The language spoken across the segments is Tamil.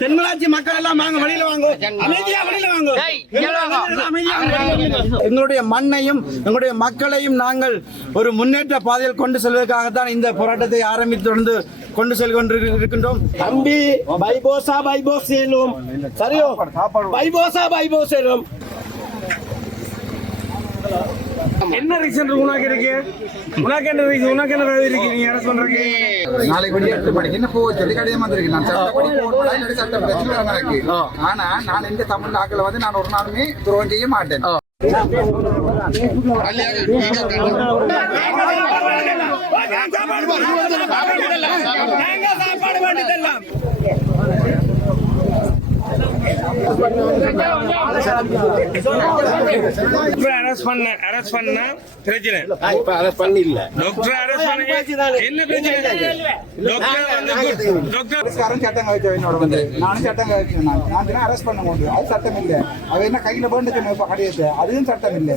தென்மராட்சி மக்கள் எல்லாம் வாங்க வெளியில வாங்க. அமைதியா வெளியில வாங்க. எங்களுடைய மண்ணையும் எங்களுடைய மக்களையும் நாங்கள் ஒரு முன்னேற்ற பாதையில் கொண்டு செல்வதற்காகத்தான் இந்த போராட்டத்தை ஆரம்பித்து தொடர்ந்து கொண்டு செல் கொண்டு இருக்கின்றோம். தம்பி பைபோசா பைபோஸ் சேலும் சரியோ? பைபோசா பைபோஸ் சேலும் என்ன ரீசன் உனக்கு இருக்கு? உனக்கு என்ன ரீசன் உனக்கு என்ன இருக்கு? நீங்க அரசு பண்றீங்க நாளைக்கு வெளியேற்ற படிக்கணும் போக சொல்லி கடிதம் வந்திருக்கு நான் சட்டப்படி என்னோட சட்ட பிரச்சனை எனக்கு ஆனா நான் இந்த தமிழ் நாட்கள் வந்து நான் ஒரு நாளுமே துரோகம் செய்ய மாட்டேன். அரெஸ்ட் பண்ண அரெஸ்ட் பண்ண பிரச்சனை இப்ப அரெஸ்ட் பண்ணி இல்ல டாக்டர் அரெஸ்ட் பண்ண என்ன பிரச்சனை டாக்டர் வந்து டாக்டர் போலீஸ்காரன் சட்டம் கழிச்ச என்னோட வந்து நானும் சட்டம் கழிச்சேன் நான் நான் அரெஸ்ட் பண்ண முடியும் அது சட்டம் இல்லை அவ என்ன கையில வேண்டு இப்ப கடையத்தை அதுவும் சட்டம் இல்லை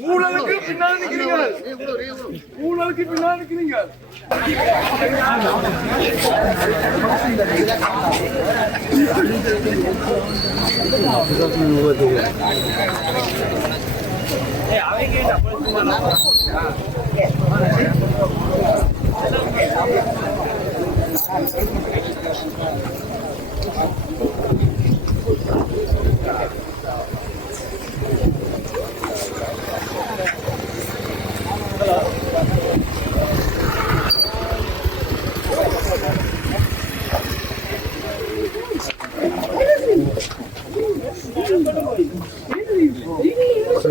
ஊழலுக்கு பின்னால் நிற்கிறீங்க ஊழலுக்கு பின்னால் நிற்கிறீங்க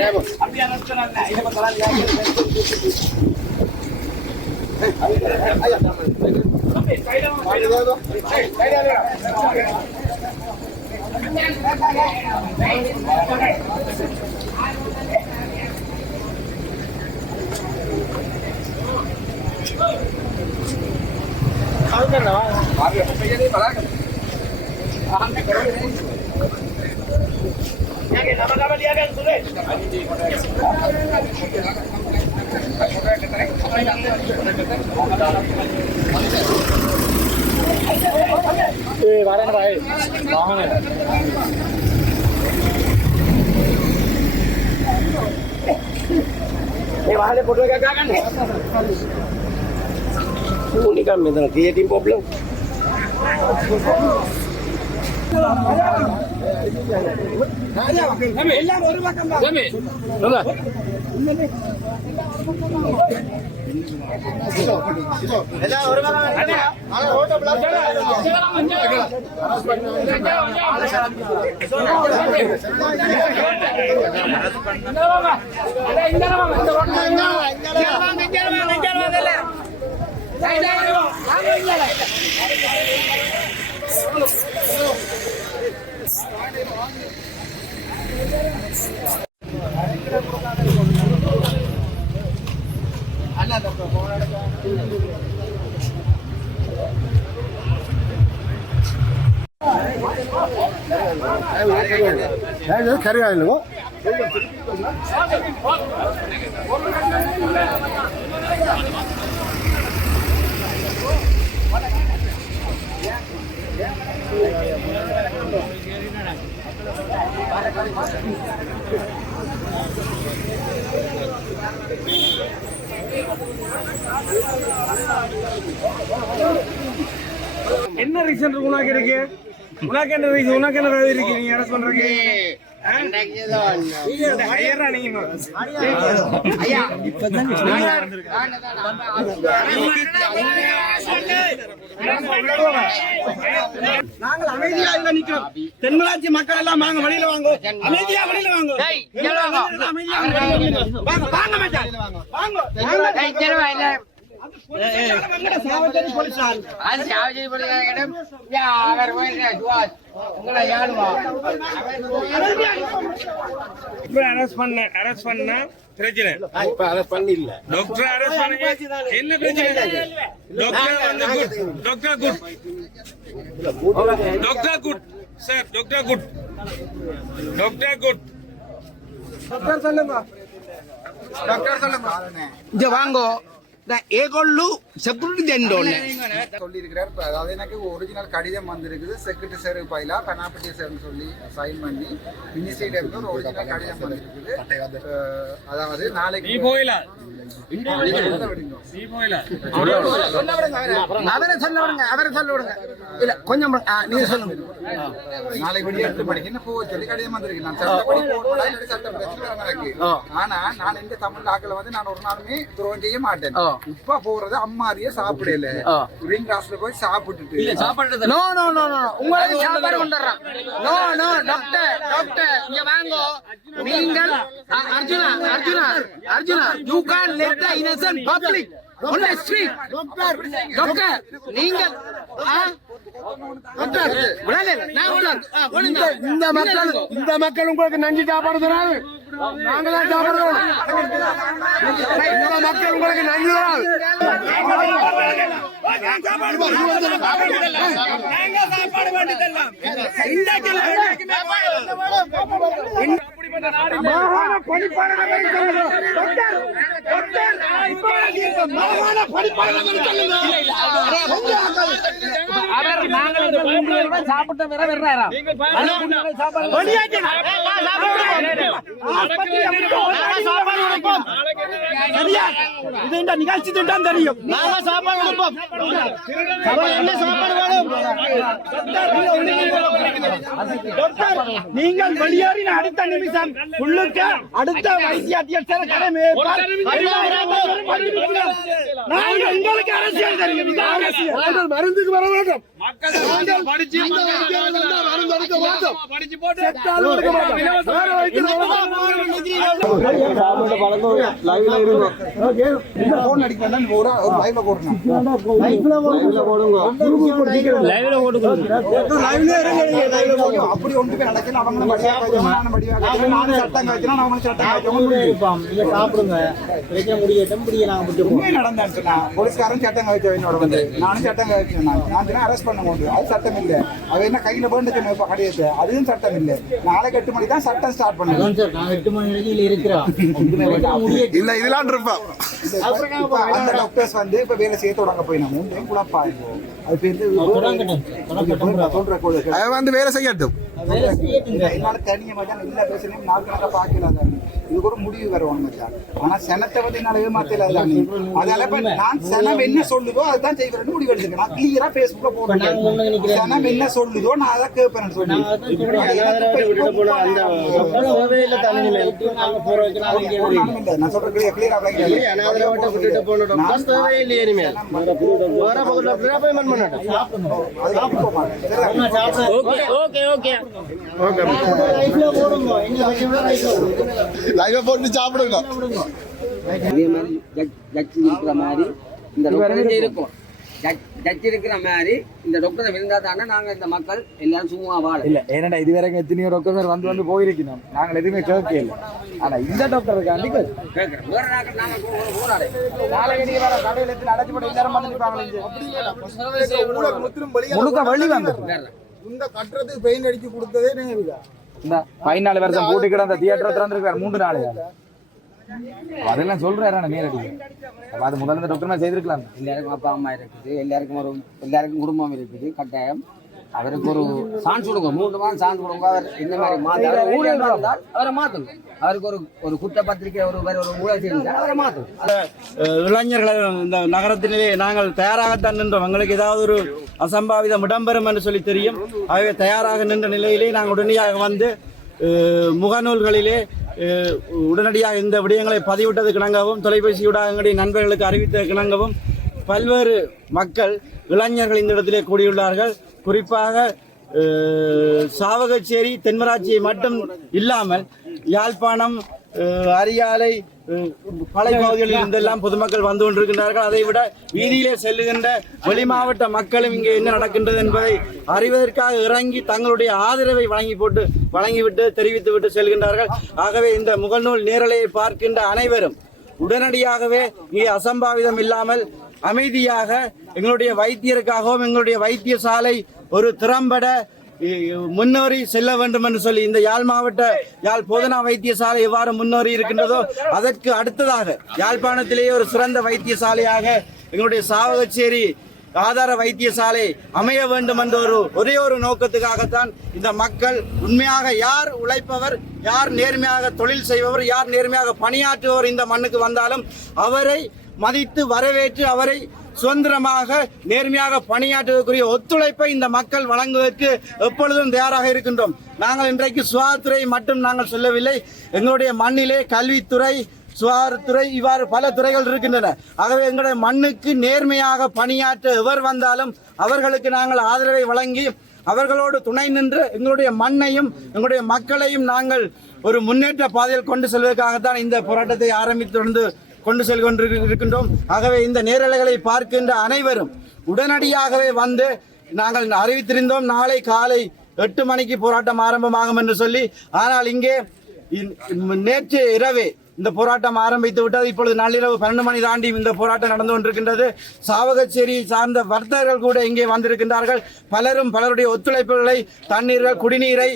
Gracias. ఏ వారాన్ని బాయ్ వాహన ఏ వాహన ఫోటో కాకండి उन्हीं का मेरा ये टीम प्रॉब्लम எல்லாம் ஒரு பக்கம் எல்லாம் ஒரு பக்கம் ಹೇಗೆ ಕರಿ ಆಯಿಲ್ವ என்ன ரீசன் உனக்கு இருக்கு? உனக்கு என்ன ரீசன் உனக்கு என்ன இருக்கு நீங்க என்ன சொல்றீங்க? நாங்கள் அமைதியா இல்ல நிக்கிறோம் தென்மராட்சி மக்கள் எல்லாம் வாங்க வெளியில வாங்க அமைதியா வெளியில வாங்க அமைதியா வாங்க. வாங்க வாங்க அரெஸ்ட் பண்ண அரெஸ்ட் பண்ண பிரச்சனை இப்ப அதை பண்ணிடல டாக்டர் அரெஸ்ட் பண்ண என்ன பிரச்சனை டாக்டர் வந்து good doctor good doctor good sir doctor good doctor good இங்க வாங்கோ ஏகொள்ளு செக்யூரிட்டி தெண்டோன்னு சொல்லியிருக்கிறார். இப்ப அதாவது எனக்கு ஒரிஜினல் கடிதம் வந்திருக்குது. செக்ரட்டரி சார் பயிலா பெனாபட்டி சார்னு சொல்லி சைன் பண்ணி மினிஸ்ட்ரியில இருந்து ஒரு ஒரிஜினல் கடிதம் வந்திருக்குது. அதாவது நீ நாளைக்கு அவரை சொல்ல விடுங்க அவரை சொல்ல விடுங்க. இல்ல கொஞ்சம் நீங்க சொல்லுங்க. நாளைக்கு எட்டு மணிக்கு என்ன போக சொல்லி கடிதம் வந்திருக்கு. நான் சட்டப்படி இல்லாட்டி சட்ட பிரச்சனை எனக்கு. ஆனா நான் இந்த தமிழ் ஆக்களை வந்து நான் ஒரு நாளுமே துரோகம் செய்ய மாட்டேன். ஆ. இப்ப போறது அம்மாரியே சாப்பிடல. ரிங் கிளாஸ்ல போய் சாப்பிட்டுட்டு நோ நோ நோ நோ உங்களுக்கு சாப்பாடு கொண்டுறோம் நோ நோ டாக்டர் டாக்டர் இங்க வாங்கோ நீங்கள் Arjuna Arjuna Arjuna you can let the innocent public the street doctor doctor நீங்கள்? டாக்டர். இந்த மக்கள் இந்த மக்கள் உங்களுக்கு நஞ்சு சாப்பாடு தராது நாங்களா சாப்பிடுறோம். இந்த மக்கள் உங்களுக்கு நன்றிதான் மாகாண படிப்பாளர்கள் மாகாண படிப்பாளர்கள் அவர் நாங்கள் இந்த தான் சாப்பிட்ட பிற வர்றாராம் அந்த பேர் சாப்பாடு சரியா? இது நிகழ்ச்சி திட்டம் தெரியும். நாங்க சாப்பாடு கொடுப்போம். என்ன சாப்பாடு வேணும்? டாக்டர், நீங்கள் வெளியேறின அடுத்த நிமிஷம் உள்ளுக்க அடுத்த வைத்திய அத்தியட்சர் கடமை. நாங்கள் உங்களுக்கு அரசியல் தெரியும். அரசியல். மருந்துக்கு வர வேண்டும். அப்படி ஒன்றுமே நடக்கல அவங்க சட்டம் காய்ச்சினா அவங்க சட்டம் காய்ச்சோம் உண்மை நடந்தான்னு சொன்னா போலீஸ்காரன் சட்டம் காய்ச்ச என்னோட வந்து நானும் சட்டம் காய்ச்சேன் நான் நான் சொன்னா அரெஸ்ட் பண்ண முடியும் அது சட்டம் இல்ல. அவ என்ன கையில வேண்டு சொன்ன இப்ப கடையத்தை அதுவும் சட்டம் இல்ல. நாளைக்கு எட்டு மணி தான் சட்டம் ஸ்டார்ட் பண்ணுவோம் இல்ல இதெல்லாம் அந்த டாக்டர்ஸ் வந்து இப்ப வேலை செய்ய தொடங்க போய் நம்ம மூணு குழப்பா அது பேர் வந்து வேலை செய்யட்டும். என்னால தனியா மச்சான் எல்லா பிரச்சனையும் நாள் கணக்கா பாக்கலாம் இதுக்கு ஒரு முடிவு வரும் மச்சான் ஆனா சனத்தை வந்து என்னால ஏமாத்தல தான் அதனால இப்ப நான் சனம் என்ன சொல்லுதோ அதுதான் செய்வேன். முடிவு எடுத்துக்கேன் நான் கிளியரா பேஸ்புக்ல போட்டுருக்கேன் சனம் என்ன சொல்லுதோ நான் அதை கேட்பேன் சொல்லி. நான் சொல்றேன். கிளியர் கிளியரா லைவ போட்டு சாப்பிடுங்க. அதே மாதிரி ஜட்ஜ் இருக்கிற மாதிரி இந்த டாக்டர் இருக்கும். ஜட்ஜ் இருக்கிற மாதிரி இந்த டாக்டரை விழுந்தா தானே நாங்க இந்த மக்கள் எல்லாரும் சும்மா வாழ இல்ல ஏன்னா இது வரைக்கும் எத்தனையோ டாக்டர் வந்து வந்து போயிருக்கணும். நாங்கள் எதுவுமே கேட்கல ஆனா இந்த டாக்டருக்காண்டி கேட்கிறோம். கேட்கிறேன். வேற நாட்கள் நாங்க போ- போராடு. நாளைக்கு கடையில அடைச்சு போட்டு எல்லாரும் வந்து. முழுக்க வழி வந்துடும் இந்த கட்டுறதுக்கு பெயிண்ட் அடிச்சு கொடுத்ததே நீங்க இந்த பதினாலு வருஷம் பூட்டி கிடந்த தியேட்டர் திறந்துருக்காரு மூன்று நாள். அதெல்லாம் சொல்றாரு நேரடி அப்ப அது முதல்ல டாக்டர் செய்திருக்கலாம். எல்லாருக்கும் அப்பா அம்மா இருக்குது எல்லாருக்கும் ஒரு எல்லாருக்கும் குடும்பம் இருக்குது கட்டாயம். அவருக்கு ஒரு சான்ஸ் கொடுங்க. மூன்று மாதம் சான்ஸ் கொடுங்க. அவர் இந்த மாதிரி மாற்ற ஊழல் அவரை மாற்றுங்க அவருக்கு ஒரு ஒரு குற்றப்பத்திரிக்கை ஒரு வேற ஒரு ஊழல் செஞ்சால் அவரை அஹ், இளைஞர்களை இந்த நகரத்திலே நாங்கள் தயாராகத்தான் நின்றோம். எங்களுக்கு ஏதாவது ஒரு அசம்பாவிதம் இடம்பெறும் என்று சொல்லி தெரியும். ஆகவே தயாராக நின்ற நிலையிலே நாங்கள் உடனடியாக வந்து முகநூல்களிலே உடனடியாக இந்த விடயங்களை பதிவிட்டது கிணங்கவும் தொலைபேசியூடாக எங்களுடைய நண்பர்களுக்கு அறிவித்த கிணங்கவும் பல்வேறு மக்கள் இளைஞர்கள் இந்த இடத்திலே கூடியுள்ளார்கள். குறிப்பாக சாவகச்சேரி தென்மராட்சியை மட்டும் இல்லாமல் யாழ்ப்பாணம் அரியாலை பழைய பகுதிகளில் இருந்தெல்லாம் பொதுமக்கள் வந்து கொண்டிருக்கின்றார்கள். அதை விட வீதியிலே செல்லுகின்ற வெளி மாவட்ட மக்களும் இங்கே என்ன நடக்கின்றது என்பதை அறிவதற்காக இறங்கி தங்களுடைய ஆதரவை வழங்கி போட்டு வழங்கிவிட்டு தெரிவித்துவிட்டு செல்கின்றார்கள். ஆகவே இந்த முகநூல் நேரலையை பார்க்கின்ற அனைவரும் உடனடியாகவே இங்கே அசம்பாவிதம் இல்லாமல் அமைதியாக எங்களுடைய வைத்தியருக்காகவும் எங்களுடைய வைத்தியசாலை ஒரு திறம்பட முன்னோறி செல்ல வேண்டும் என்று சொல்லி இந்த யாழ் மாவட்ட யாழ் போதனா வைத்தியசாலை எவ்வாறு முன்னோறி இருக்கின்றதோ அதற்கு அடுத்ததாக யாழ்ப்பாணத்திலேயே ஒரு சிறந்த வைத்தியசாலையாக எங்களுடைய சாவகச்சேரி ஆதார வைத்தியசாலை அமைய வேண்டும் என்ற ஒரு ஒரே ஒரு நோக்கத்துக்காகத்தான் இந்த மக்கள் உண்மையாக யார் உழைப்பவர் யார் நேர்மையாக தொழில் செய்பவர் யார் நேர்மையாக பணியாற்றுபவர் இந்த மண்ணுக்கு வந்தாலும் அவரை மதித்து வரவேற்று அவரை சுதந்திரமாக நேர்மையாக பணியாற்றுவதற்குரிய ஒத்துழைப்பை இந்த மக்கள் வழங்குவதற்கு எப்பொழுதும் தயாராக இருக்கின்றோம். நாங்கள் இன்றைக்கு சுகாதாரத்துறை மட்டும் நாங்கள் சொல்லவில்லை எங்களுடைய மண்ணிலே கல்வித்துறை சுகாதாரத்துறை இவ்வாறு பல துறைகள் இருக்கின்றன. ஆகவே எங்களுடைய மண்ணுக்கு நேர்மையாக பணியாற்ற எவர் வந்தாலும் அவர்களுக்கு நாங்கள் ஆதரவை வழங்கி அவர்களோடு துணை நின்று எங்களுடைய மண்ணையும் எங்களுடைய மக்களையும் நாங்கள் ஒரு முன்னேற்ற பாதையில் கொண்டு செல்வதற்காகத்தான் இந்த போராட்டத்தை ஆரம்பித்து தொடர்ந்து கொண்டு செல்கொண்டு இருக்கின்றோம். ஆகவே இந்த நேரலைகளை பார்க்கின்ற அனைவரும் உடனடியாகவே வந்து நாங்கள் அறிவித்திருந்தோம் நாளை காலை எட்டு மணிக்கு போராட்டம் ஆரம்பமாகும் என்று சொல்லி ஆனால் இங்கே நேற்று இரவே இந்த போராட்டம் ஆரம்பித்து விட்டது. இப்பொழுது நள்ளிரவு பன்னெண்டு மணி தாண்டி இந்த போராட்டம் நடந்து கொண்டிருக்கின்றது. சாவகச்சேரியை சார்ந்த வர்த்தகர்கள் கூட இங்கே வந்திருக்கின்றார்கள். பலரும் பலருடைய ஒத்துழைப்புகளை தண்ணீர்கள் குடிநீரை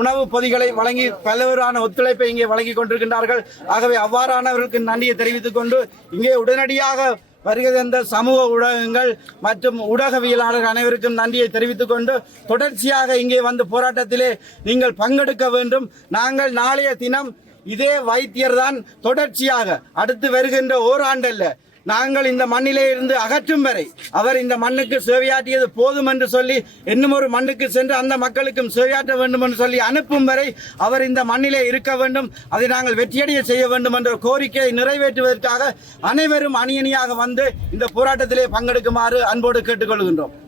உணவுப் பொதிகளை வழங்கி பல்வேறான ஒத்துழைப்பை இங்கே வழங்கி கொண்டிருக்கின்றார்கள். ஆகவே அவ்வாறானவர்களுக்கு நன்றியை தெரிவித்துக் கொண்டு இங்கே உடனடியாக வருகை தந்த சமூக ஊடகங்கள் மற்றும் ஊடகவியலாளர்கள் அனைவருக்கும் நன்றியை தெரிவித்துக் கொண்டு தொடர்ச்சியாக இங்கே வந்து போராட்டத்திலே நீங்கள் பங்கெடுக்க வேண்டும். நாங்கள் நாளைய தினம் இதே வைத்தியர் தான் தொடர்ச்சியாக அடுத்து வருகின்ற ஓராண்டல்ல. நாங்கள் இந்த மண்ணிலே இருந்து அகற்றும் வரை அவர் இந்த மண்ணுக்கு சேவையாற்றியது போதும் என்று சொல்லி இன்னும் ஒரு மண்ணுக்கு சென்று அந்த மக்களுக்கும் சேவையாற்ற வேண்டும் என்று சொல்லி அனுப்பும் வரை அவர் இந்த மண்ணிலே இருக்க வேண்டும். அதை நாங்கள் வெற்றியடைய செய்ய வேண்டும் என்ற கோரிக்கையை நிறைவேற்றுவதற்காக அனைவரும் அணியணியாக வந்து இந்த போராட்டத்திலே பங்கெடுக்குமாறு அன்போடு கேட்டுக்கொள்கின்றோம்.